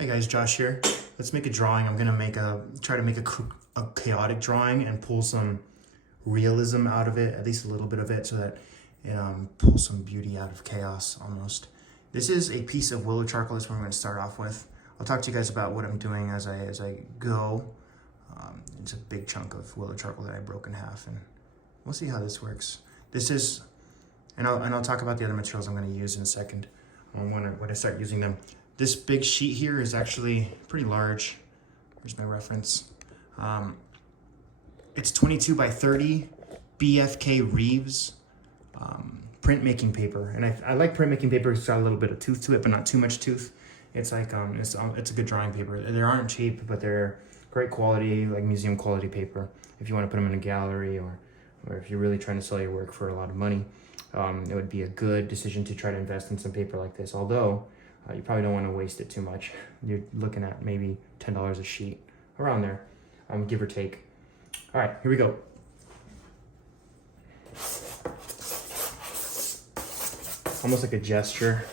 Hi guys, Josh here. Let's make a drawing. I'm gonna try to make a chaotic drawing and pull some realism out of it, at least a little bit of it, so that it pulls some beauty out of chaos almost. This is a piece of willow charcoal. That's what I'm gonna start off with. I'll talk to you guys about what I'm doing as I go. It's a big chunk of willow charcoal that I broke in half, and we'll see how this works. This is, and I'll talk about the other materials I'm gonna use in a second when I start using them. This big sheet here is actually pretty large. Here's my reference. It's 22 by 30 BFK Reeves printmaking paper. And I like printmaking paper. It's got a little bit of tooth to it, but not too much tooth. It's like, it's a good drawing paper. They aren't cheap, but they're great quality, like museum quality paper. If you want to put them in a gallery or if you're really trying to sell your work for a lot of money, it would be a good decision to try to invest in some paper like this. Although, you probably don't want to waste it too much. You're looking at maybe $10 a sheet, around there, give or take. All right, here we go. Almost like a gesture.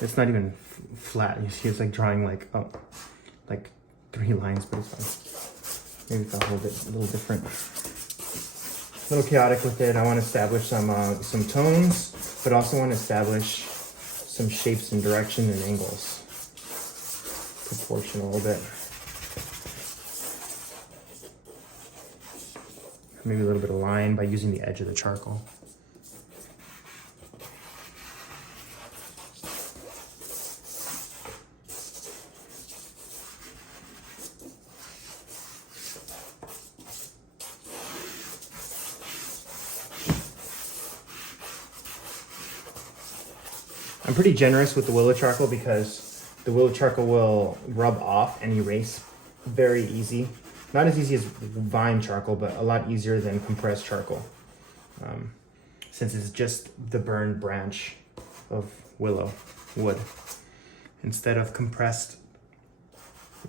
It's not even flat. You see, it's like drawing like 3 lines, but it's fine. Maybe it's a little different. A little chaotic with it. I want to establish some tones, but also want to establish some shapes and direction and angles. Proportion a little bit. Maybe a little bit of line by using the edge of the charcoal. I'm pretty generous with the willow charcoal because the willow charcoal will rub off and erase very easy. Not as easy as vine charcoal, but a lot easier than compressed charcoal. Since it's just the burned branch of willow wood. Instead of compressed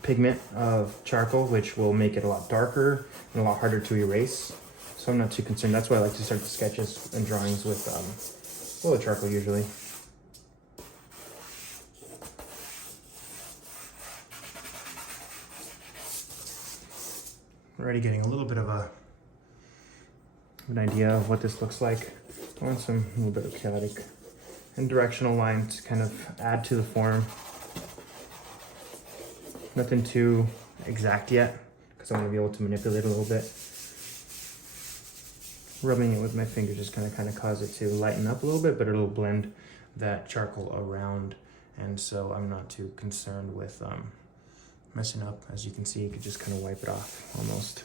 pigment of charcoal, which will make it a lot darker and a lot harder to erase. So I'm not too concerned. That's why I like to start the sketches and drawings with willow charcoal usually. Already getting a little bit of an idea of what this looks like. I want a little bit of chaotic and directional line to kind of add to the form. Nothing too exact yet, because I want to be able to manipulate a little bit. Rubbing it with my finger just kind of cause it to lighten up a little bit, but it'll blend that charcoal around, and so I'm not too concerned with messing up. As you can see, you could just kind of wipe it off almost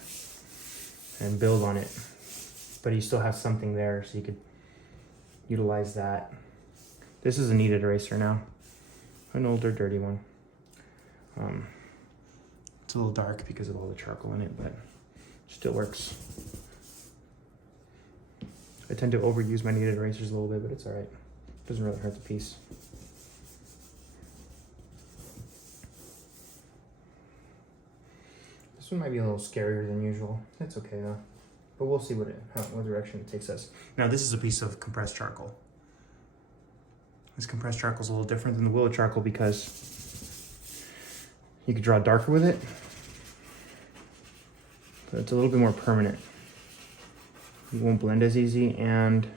and build on it, but you still have something there, so you could utilize that. This is a kneaded eraser now, an older dirty one. It's a little dark because of all the charcoal in it, but it still works. I tend to overuse my kneaded erasers a little bit, but it's all right. It doesn't really hurt the piece. This one might be a little scarier than usual. That's okay though. But we'll see what direction it takes us. Now this is a piece of compressed charcoal. This compressed charcoal is a little different than the willow charcoal because you could draw darker with it, but it's a little bit more permanent. It won't blend as easy, and you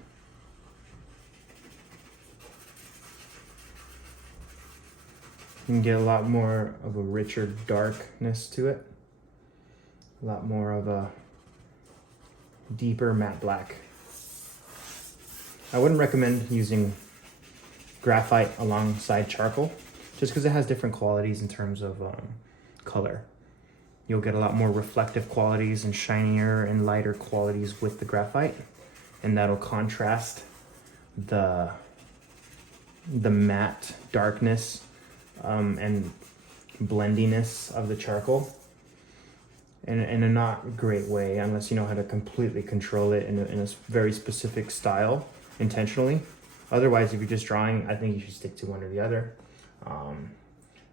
can get a lot more of a richer darkness to it. A lot more of a deeper matte black. I wouldn't recommend using graphite alongside charcoal, just because it has different qualities in terms of color. You'll get a lot more reflective qualities and shinier and lighter qualities with the graphite, and that'll contrast the matte darkness and blendiness of the charcoal in a not great way, unless you know how to completely control it in a very specific style intentionally. Otherwise, if you're just drawing, I think you should stick to one or the other.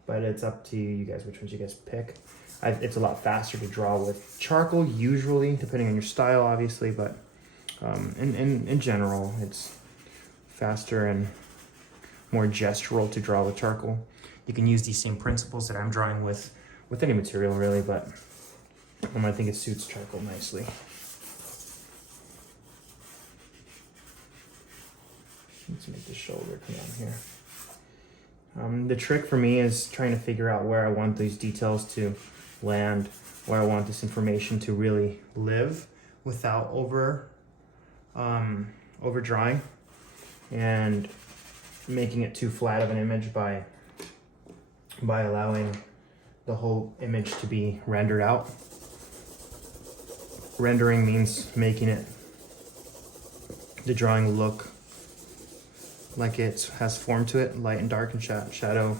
But it's up to you guys, which ones you guys pick. It's a lot faster to draw with charcoal usually, depending on your style, obviously, but in general, it's faster and more gestural to draw with charcoal. You can use these same principles that I'm drawing with any material really, but I think it suits charcoal nicely. Let's make the shoulder come down here. The trick for me is trying to figure out where I want these details to land, where I want this information to really live without overdrawing and making it too flat of an image by allowing the whole image to be rendered out. Rendering means making the drawing look like it has form to it, light and dark and shadow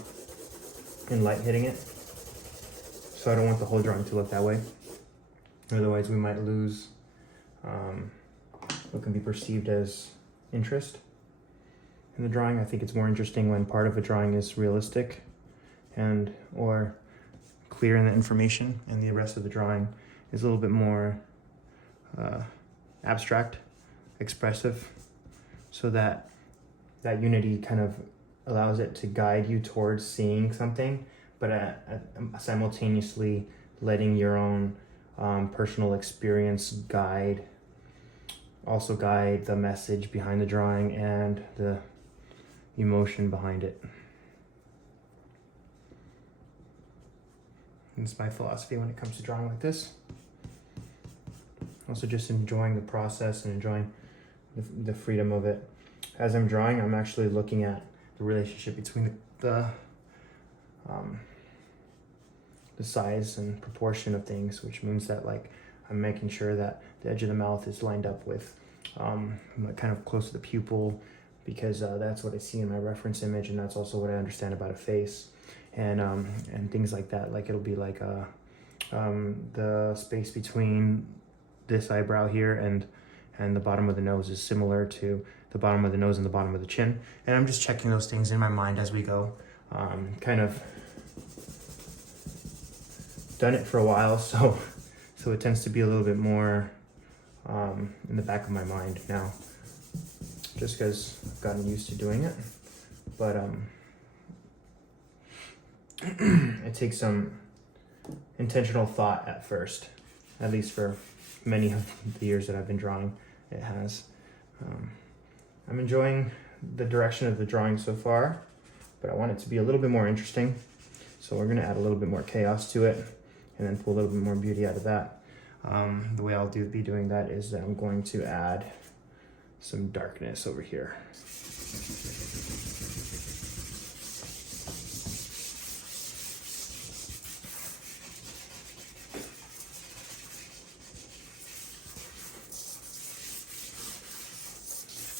and light hitting it. So I don't want the whole drawing to look that way. Otherwise we might lose what can be perceived as interest in the drawing. I think it's more interesting when part of a drawing is realistic and or clear in the information and the rest of the drawing is a little bit more abstract, expressive, so that unity kind of allows it to guide you towards seeing something, but simultaneously letting your own personal experience guide the message behind the drawing and the emotion behind it. It's my philosophy when it comes to drawing like this. Also just enjoying the process and enjoying the freedom of it. As I'm drawing, I'm actually looking at the relationship between the size and proportion of things, which means that like I'm making sure that the edge of the mouth is lined up with kind of close to the pupil, because that's what I see in my reference image, and that's also what I understand about a face, and things like that. Like it'll be like the space between this eyebrow here and the bottom of the nose is similar to the bottom of the nose and the bottom of the chin, and I'm just checking those things in my mind as we go. Kind of done it for a while, so it tends to be a little bit more in the back of my mind now, just because I've gotten used to doing it. But it takes some intentional thought at first, at least for many of the years that I've been drawing. It has. I'm enjoying the direction of the drawing so far, but I want it to be a little bit more interesting, so we're going to add a little bit more chaos to it and then pull a little bit more beauty out of that. The way I'll be doing that is that I'm going to add some darkness over here.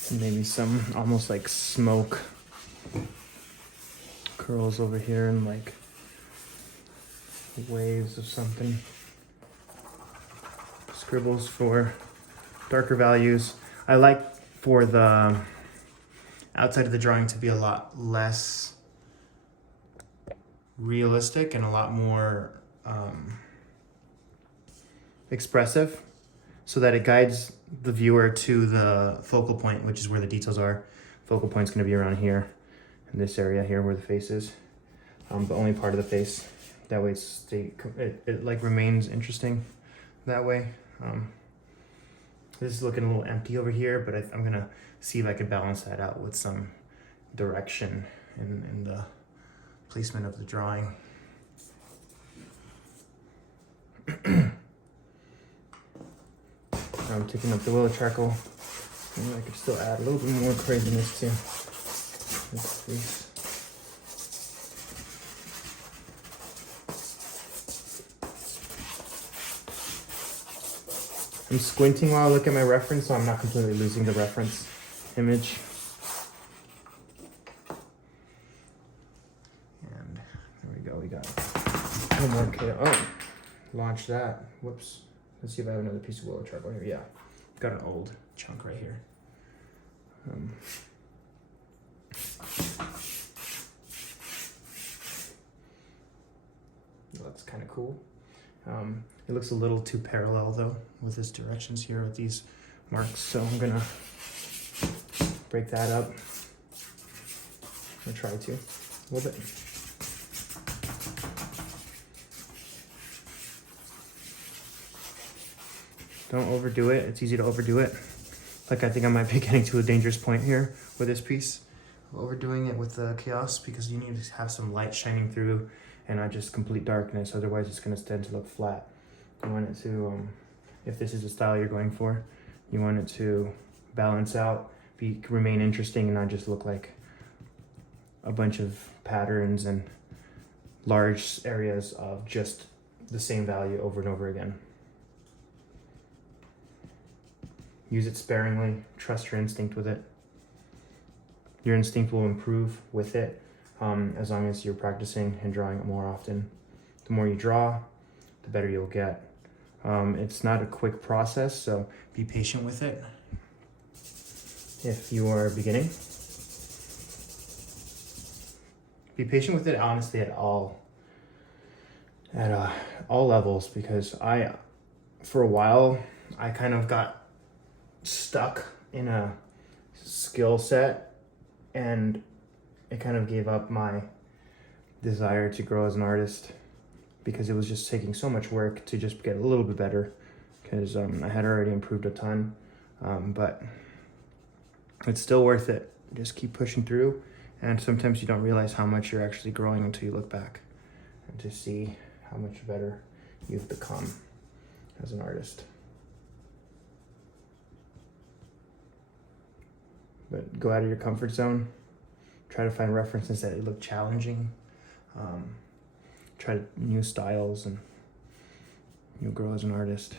And maybe some almost like smoke curls over here and like waves of something. Scribbles for darker values. I like for the outside of the drawing to be a lot less realistic and a lot more expressive, so that it guides the viewer to the focal point, which is where the details are. Focal point's going to be around here, in this area here where the face is, but only part of the face. That way it like remains interesting that way. This is looking a little empty over here, but I'm gonna see if I can balance that out with some direction in the placement of the drawing. I'm taking up the willow charcoal, and I could still add a little bit more craziness to this piece. I'm squinting while I look at my reference, so I'm not completely losing the reference image. And there we go, we got one more chaos. Oh, launch that. Whoops. Let's see if I have another piece of willow charcoal here. Yeah, got an old chunk right here. That's kind of cool. It looks a little too parallel though with his directions here with these marks, so I'm gonna break that up. I'm gonna try to a little bit. Don't overdo it. It's easy to overdo it. Like I think I might be getting to a dangerous point here with this piece. Overdoing it with the chaos because you need to have some light shining through and not just complete darkness. Otherwise it's going to tend to look flat. You want it to, if this is the style you're going for, you want it to balance out, remain interesting and not just look like a bunch of patterns and large areas of just the same value over and over again. Use it sparingly, trust your instinct with it. Your instinct will improve with it as long as you're practicing and drawing it more often. The more you draw, the better you'll get. It's not a quick process, so be patient with it. If you are beginning, be patient with it honestly at all levels, because for a while I kind of got stuck in a skill set and it kind of gave up my desire to grow as an artist because it was just taking so much work to just get a little bit better, because I had already improved a ton, but it's still worth it. Just keep pushing through, and sometimes you don't realize how much you're actually growing until you look back and to see how much better you've become as an artist. But go out of your comfort zone. Try to find references that look challenging. Try new styles, and you'll grow as an artist.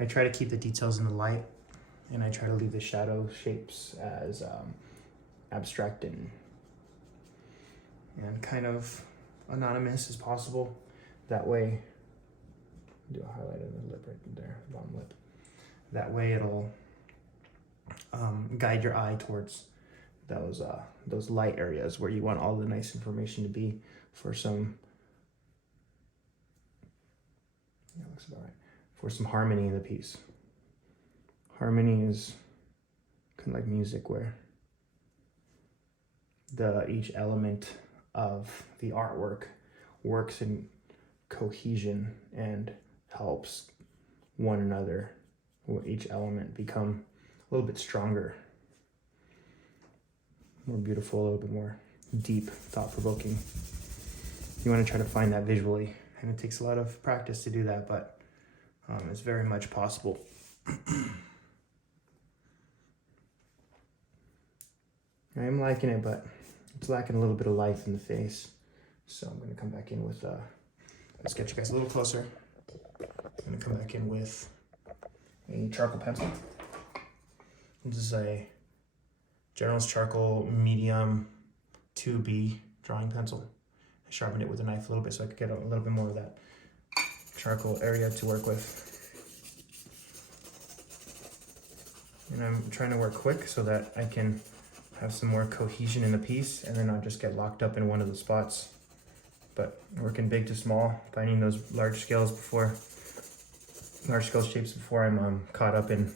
I try to keep the details in the light, and I try to leave the shadow shapes as abstract and kind of anonymous as possible. That way, do a highlight of the lip right there, bottom lip. That way it'll guide your eye towards those light areas where you want all the nice information to be for some, yeah, looks about right, for some harmony in the piece. Harmony is kind of like music, where each element of the artwork works in cohesion and helps one another, each element become a little bit stronger, more beautiful, a little bit more deep, thought-provoking. You want to try to find that visually, and it takes a lot of practice to do that, but it's very much possible. I am liking it, but it's lacking a little bit of life in the face. So I'm gonna come back in with, let's get you guys a little closer. I'm gonna come back in with a charcoal pencil. This is a General's Charcoal Medium 2B drawing pencil. I sharpened it with a knife a little bit so I could get a little bit more of that charcoal area to work with. And I'm trying to work quick so that I can have some more cohesion in the piece and then not just get locked up in one of the spots. But working big to small, finding those large scale shapes before I'm caught up in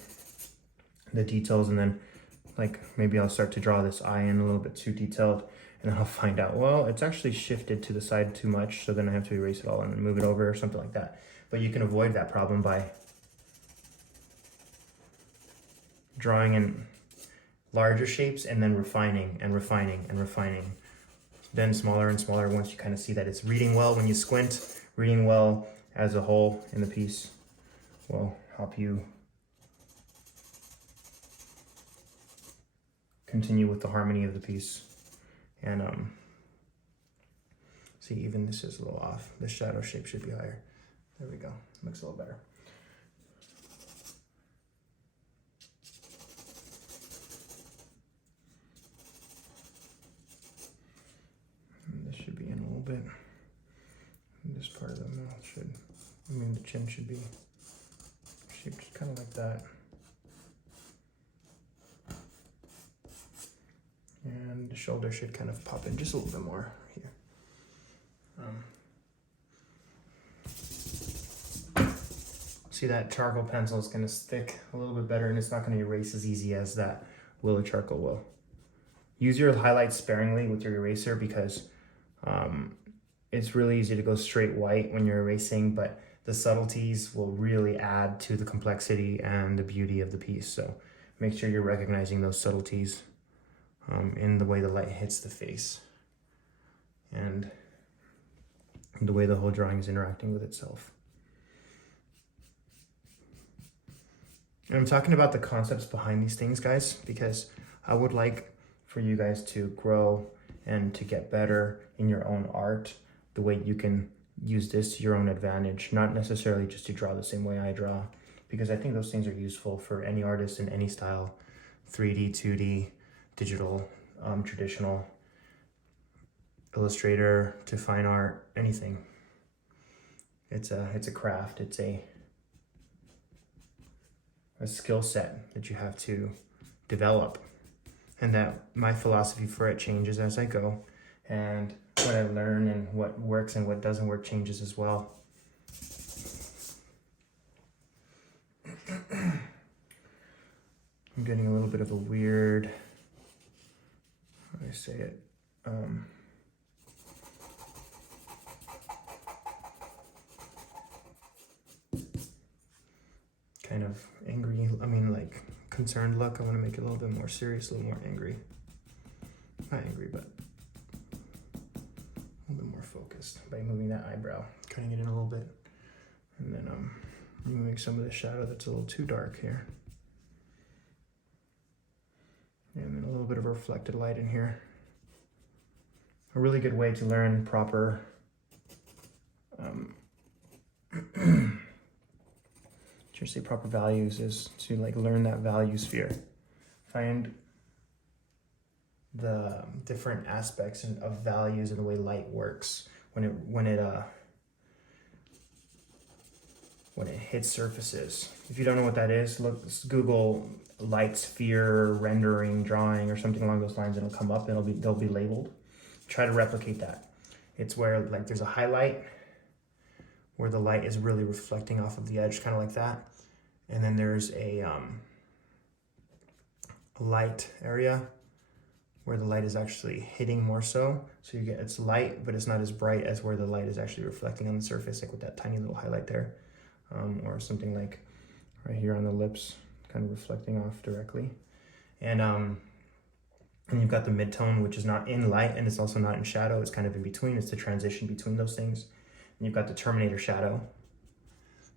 the details, and then like maybe I'll start to draw this eye in a little bit too detailed, and I'll find out, well, it's actually shifted to the side too much, so then I have to erase it all and move it over or something like that. But you can avoid that problem by drawing in larger shapes and then refining and refining and refining. Then smaller and smaller once you kind of see that it's reading well when you squint, reading well as a whole in the piece will help you continue with the harmony of the piece. And see, even this is a little off. The shadow shape should be higher. There we go, looks a little better. Bit. This part of the mouth should, the chin should be shaped kind of like that. And the shoulder should kind of pop in just a little bit more here. See, that charcoal pencil is gonna stick a little bit better, and it's not gonna erase as easy as that willow charcoal will. Use your highlights sparingly with your eraser, because it's really easy to go straight white when you're erasing, but the subtleties will really add to the complexity and the beauty of the piece. So make sure you're recognizing those subtleties in the way the light hits the face and the way the whole drawing is interacting with itself. And I'm talking about the concepts behind these things, guys, because I would like for you guys to grow and to get better in your own art, the way you can use this to your own advantage, not necessarily just to draw the same way I draw, because I think those things are useful for any artist in any style, 3D, 2D, digital, traditional, Illustrator to fine art, anything. It's a craft, it's a skill set that you have to develop, and that my philosophy for it changes as I go, and what I learn and what works and what doesn't work changes as well. I'm getting a little bit of a weird, how do I say it? Kind of angry, like concerned look. I want to make it a little bit more serious, a little more angry. Not angry, but a little bit more focused by moving that eyebrow, cutting it in a little bit, and then removing some of the shadow that's a little too dark here. And then a little bit of reflected light in here. A really good way to learn proper proper values is to like learn that value sphere. Find the different aspects of values and the way light works when it hits surfaces. If you don't know what that is, Google light sphere rendering drawing or something along those lines, and it'll come up and they'll be labeled. Try to replicate that. It's where like there's a highlight where the light is really reflecting off of the edge, kind of like that. And then there's a light area where the light is actually hitting more so. So it's light, but it's not as bright as where the light is actually reflecting on the surface, like with that tiny little highlight there. Or something like right here on the lips, kind of reflecting off directly. And you've got the mid-tone, which is not in light and it's also not in shadow. It's kind of in between. It's the transition between those things. And you've got the Terminator shadow.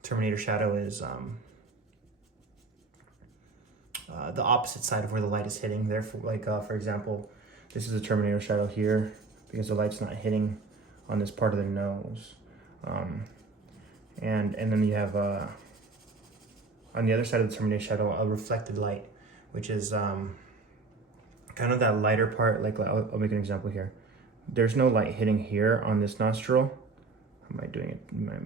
Terminator shadow is the opposite side of where the light is hitting. Therefore, like for example, this is a Terminator shadow here because the light's not hitting on this part of the nose. And then you have on the other side of the Terminator shadow a reflected light, which is kind of that lighter part. Like I'll make an example here. There's no light hitting here on this nostril. I might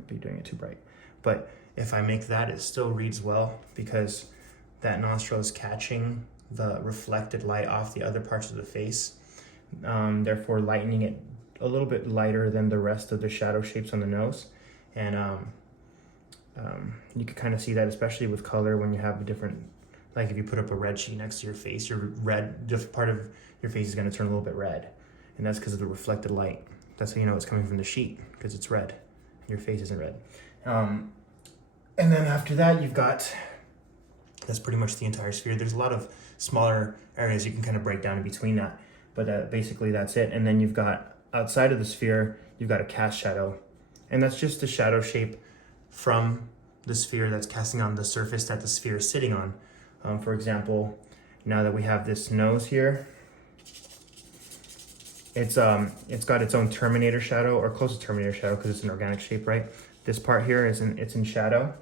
be doing it too bright, but if I make that, it still reads well because that nostril is catching the reflected light off the other parts of the face, therefore lightening it a little bit lighter than the rest of the shadow shapes on the nose. And you can kind of see that, especially with color, when you have a different, like if you put up a red sheet next to your face, just part of your face is going to turn a little bit red, and that's because of the reflected light. That's how you know it's coming from the sheet, because it's red and your face isn't red. And then after that, you've got, that's pretty much the entire sphere. There's a lot of smaller areas you can kind of break down in between that, but basically that's it. And then you've got, outside of the sphere, you've got a cast shadow, and that's just the shadow shape from the sphere that's casting on the surface that the sphere is sitting on. For example, now that we have this nose here, it's got its own Terminator shadow, or close to Terminator shadow, because it's an organic shape, right? This part here it's in shadow,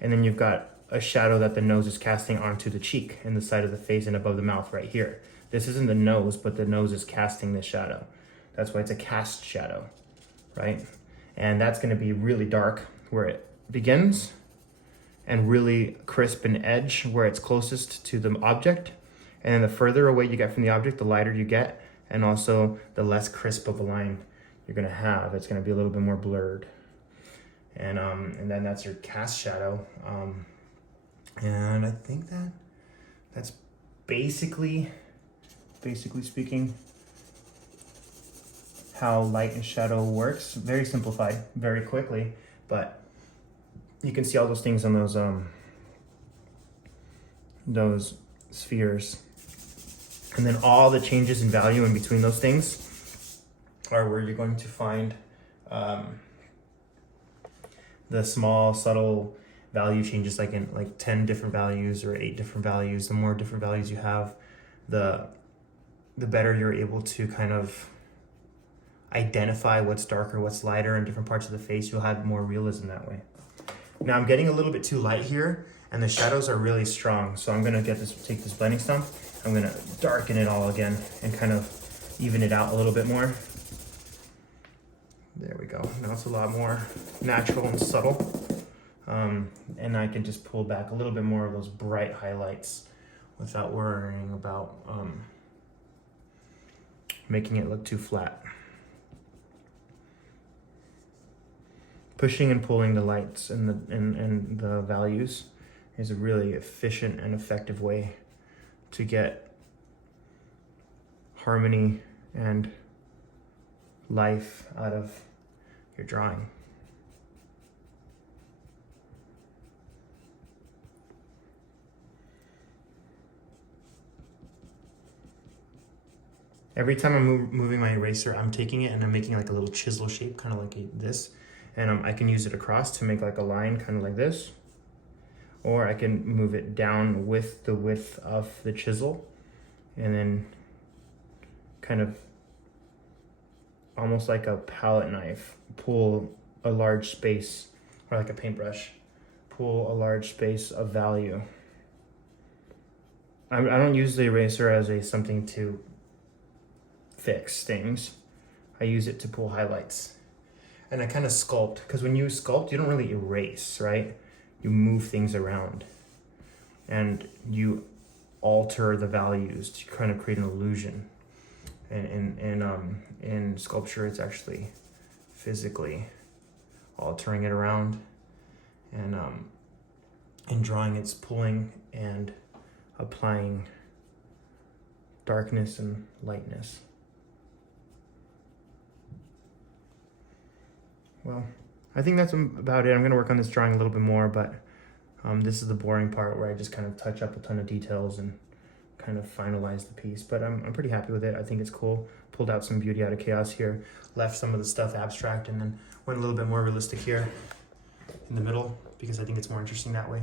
and then you've got a shadow that the nose is casting onto the cheek and the side of the face and above the mouth right here. This isn't the nose, but the nose is casting this shadow. That's why it's a cast shadow, right? And that's going to be really dark where it begins, and really crisp and edge where it's closest to the object. And then the further away you get from the object, the lighter you get, and also the less crisp of a line you're going to have. It's going to be a little bit more blurred. And then that's your cast shadow. And I think that's basically speaking, how light and shadow works. Very simplified, very quickly, but you can see all those things on those spheres. And then all the changes in value in between those things are where you're going to find the small, subtle value changes, like in 10 different values or 8 different values. The more different values you have, the better you're able to kind of identify what's darker, what's lighter in different parts of the face. You'll have more realism that way. Now I'm getting a little bit too light here, and the shadows are really strong. So I'm gonna take this blending stump, I'm gonna darken it all again and kind of even it out a little bit more. There we go. Now it's a lot more natural and subtle. And I can just pull back a little bit more of those bright highlights without worrying about making it look too flat. Pushing and pulling the lights and the values is a really efficient and effective way to get harmony and life out of your drawing. Every time I'm moving my eraser, I'm taking it and I'm making like a little chisel shape, kind of like this. And I can use it across to make like a line, kind of like this. Or I can move it down with the width of the chisel and then kind of almost like a palette knife, pull a large space, or like a paintbrush, pull a large space of value. I don't use the eraser as something to fix things. I use it to pull highlights. And I kind of sculpt, because when you sculpt, you don't really erase, right? You move things around and you alter the values to kind of create an illusion. And in sculpture, it's actually physically altering it around. And in drawing, it's pulling and applying darkness and lightness. Well, I think that's about it. I'm gonna work on this drawing a little bit more, but this is the boring part where I just kind of touch up a ton of details and kind of finalize the piece. But I'm pretty happy with it. I think it's cool. Pulled out some beauty out of chaos here, left some of the stuff abstract, and then went a little bit more realistic here in the middle because I think it's more interesting that way.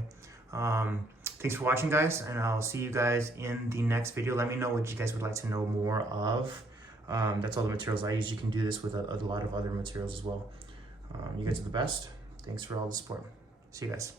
Thanks for watching, guys, and I'll see you guys in the next video. Let me know what you guys would like to know more of. That's all the materials I use. You can do this with a lot of other materials as well. You guys are the best. Thanks for all the support. See you guys.